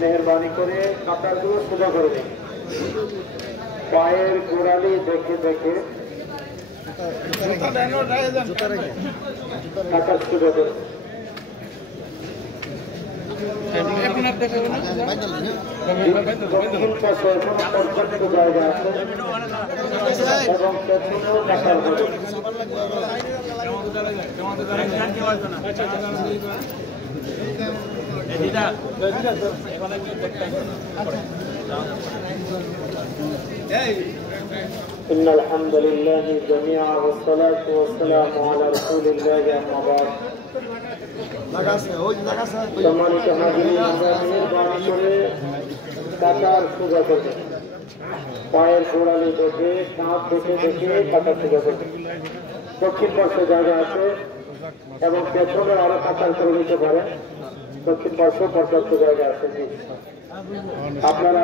মেহরবানি করে কাঁটাগুলো সোজা করে দিন। পায়ের গোড়ালি দেখে দেখে কাঁটা সোজা করে দক্ষিণ পাশে পর্যাপ্ত জায়গা আছে এবং পেছনেও কাঁটার হবে। إن الحمد لله جميعا والصلاة والسلام على رسول الله أما بعد সম্মানিত হাজিরিন, মেহরবানি করে কাঁটার সোজা করবে। পায়ের গোড়ালি দেখে কাঁধ দেখে দেখে কাঁটা সোজা করবে। দক্ষিণ পাশে জায়গা আছে এবং পেছনে আরো কাঁটার করে নিতে পারে। দক্ষিণ পাশে পর্যাপ্ত জায়গা আছে। আপনারা